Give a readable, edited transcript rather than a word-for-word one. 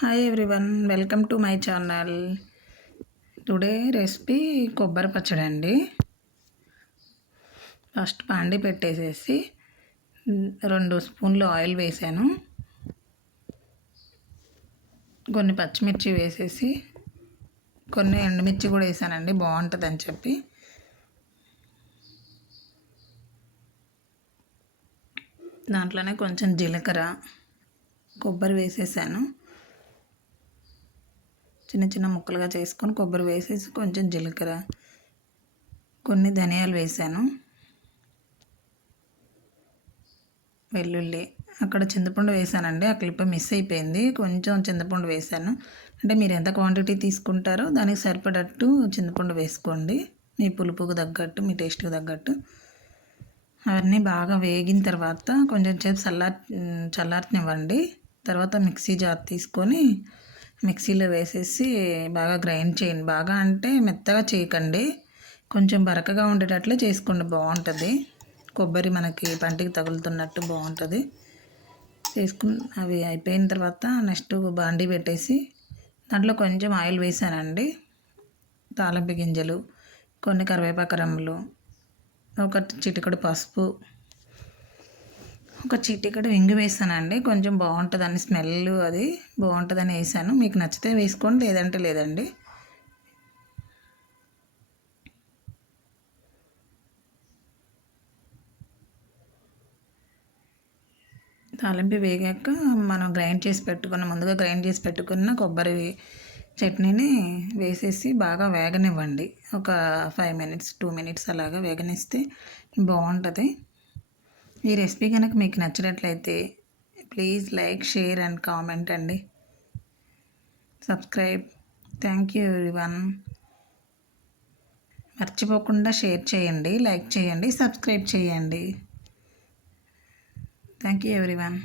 Hi everyone, welcome to my channel. Today recipe కొబ్బరి పచ్చడి అండి. ఫస్ట్ పాండి పెట్టేసేసి 2 స్పూన్లు ఆయిల్ వేసాను. కొన్ని పచ్చిమిర్చి వేసేసి కొన్ని ఎండుమిర్చి కూడా వేసానండి, బాగుంటుందని చెప్పి. దాంట్లోనే కొంచెం జీలకర్ర, కొబ్బరి వేసేసాను. చిన్న చిన్న ముక్కలుగా చేసుకొని కొబ్బరి వేసేసి కొంచెం జీలకర్ర, కొన్ని ధనియాలు వేసాను, వెల్లుల్లి. అక్కడ చింతపండు వేసానండి, ఆ క్లిప్ మిస్ అయిపోయింది. కొంచెం చింతపండు వేసాను. అంటే మీరు ఎంత క్వాంటిటీ తీసుకుంటారో దానికి సరిపడట్టు చింతపండు వేసుకోండి, మీ పులుపుకు తగ్గట్టు, మీ టేస్ట్కి తగ్గట్టు. అవన్నీ బాగా వేగిన తర్వాత కొంచెం సేపు చల్లారనివ్వండి. తర్వాత మిక్సీ జార్ తీసుకొని మిక్సీలో వేసేసి బాగా గ్రైండ్ చేయండి. బాగా అంటే మెత్తగా చేయకండి, కొంచెం బరకగా ఉండేటట్లే చేసుకోండి, బాగుంటుంది. కొబ్బరి మనకి పంటికి తగులుతున్నట్టు బాగుంటుంది. అవి అయిపోయిన తర్వాత నెక్స్ట్ బాండీ పెట్టేసి దాంట్లో కొంచెం ఆయిల్ వేసానండి. తాలింపు గింజలు, కొన్ని కరివేపాకు రెమ్మలు, ఒక చిటికెడు పసుపు, ఒక చిటికెడు ఇంగు వేసానండి. కొంచెం బాగుంటుందని, స్మెల్ అది బాగుంటుందని వేసాను. మీకు నచ్చితే వేసుకోండి, లేదంటే లేదండి. తాలింపు వేగాక మనం ముందుగా గ్రైండ్ చేసి పెట్టుకున్న కొబ్బరి చట్నీని వేసేసి బాగా వేగనివ్వండి. ఒక 5 మినిట్స్ 2 మినిట్స్ అలాగా వేగనిస్తే బాగుంటుంది. ఈ రెసిపీ కనుక మీకు నచ్చినట్లయితే please like, share and comment అండి. సబ్స్క్రైబ్. Thank you everyone. మర్చిపోకుండా షేర్ చేయండి, లైక్ చేయండి, సబ్స్క్రైబ్ చేయండి. Thank you everyone.